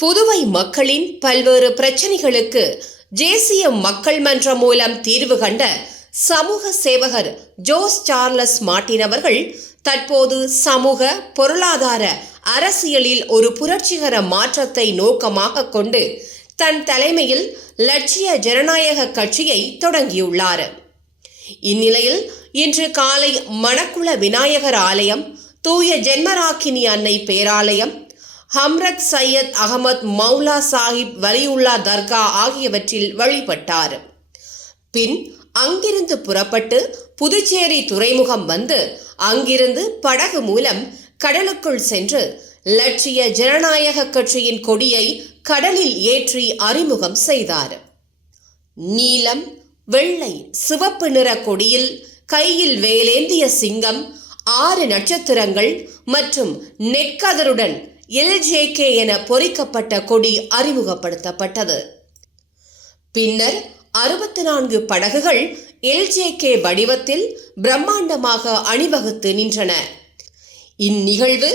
புதுவை மக்களின் பல்வேறு பிரச்சனைகளுக்கு தேசிய மக்கள் மன்றம் மூலம் தீர்வு கண்ட சமூக சேவகர் ஜோஸ் சார்லஸ் மார்ட்டின் அவர்கள் தற்போது சமூக பொருளாதார அரசியலில் ஒரு புரட்சிகர மாற்றத்தை நோக்கமாக கொண்டு தன் தலைமையில் லட்சிய ஜனநாயக கட்சியை தொடங்கியுள்ளார். இந்நிலையில் இன்று காலை மணக்குள விநாயகர் ஆலயம், தூய ஜென்மராக்கினி அன்னை பேராலயம், ஹம்ரத் சையத் அகமது மௌலா சாஹிப் வலியுல்லா தர்கா ஆகியவற்றில் வழிபட்டார். பின் அங்கிருந்து புறப்பட்டு புதுச்சேரி துறைமுகம் வந்து அங்கிருந்து படகு மூலம் கடலுக்குள் சென்று லட்சிய ஜனநாயக கட்சியின் கொடியை கடலில் ஏற்றி அறிமுகம் செய்தார். நீலம், வெள்ளை, சிவப்பு நிற கொடியில் கையில் வேலேந்திய சிங்கம், 6 நட்சத்திரங்கள் மற்றும் நெற்கதருடன் LJK என பொறிக்கப்பட்ட கொடி அறிமுகப்படுத்தப்பட்டது. பின்னர் 64 படகுகள் LJK வடிவத்தில் பிரம்மாண்டமாக அணிவகுத்து நின்றன. இந்நிகழ்வு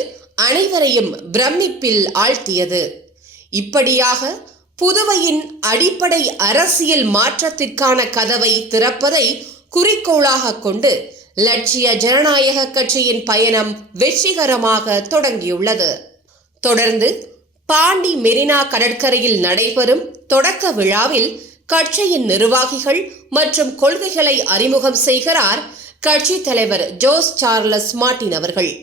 அனைவரையும் பிரமிப்பில் ஆழ்த்தியது. இப்படியாக புதுவையின் அடிப்படை அரசியல் மாற்றத்திற்கான கதவை திறப்பதை குறிக்கோளாக கொண்டு லட்சிய ஜனநாயக கட்சியின் பயணம் வெற்றிகரமாக தொடங்கியுள்ளது. தொடர்ந்து பாண்டி மெரினா கடற்கரையில் நடைபெறும் தொடக்க விழாவில் கட்சியின் நிர்வாகிகள் மற்றும் கொள்கைகளை அறிமுகம் செய்கிறார் கட்சி தலைவர் ஜோஸ் சார்லஸ் மார்ட்டின் அவர்கள்.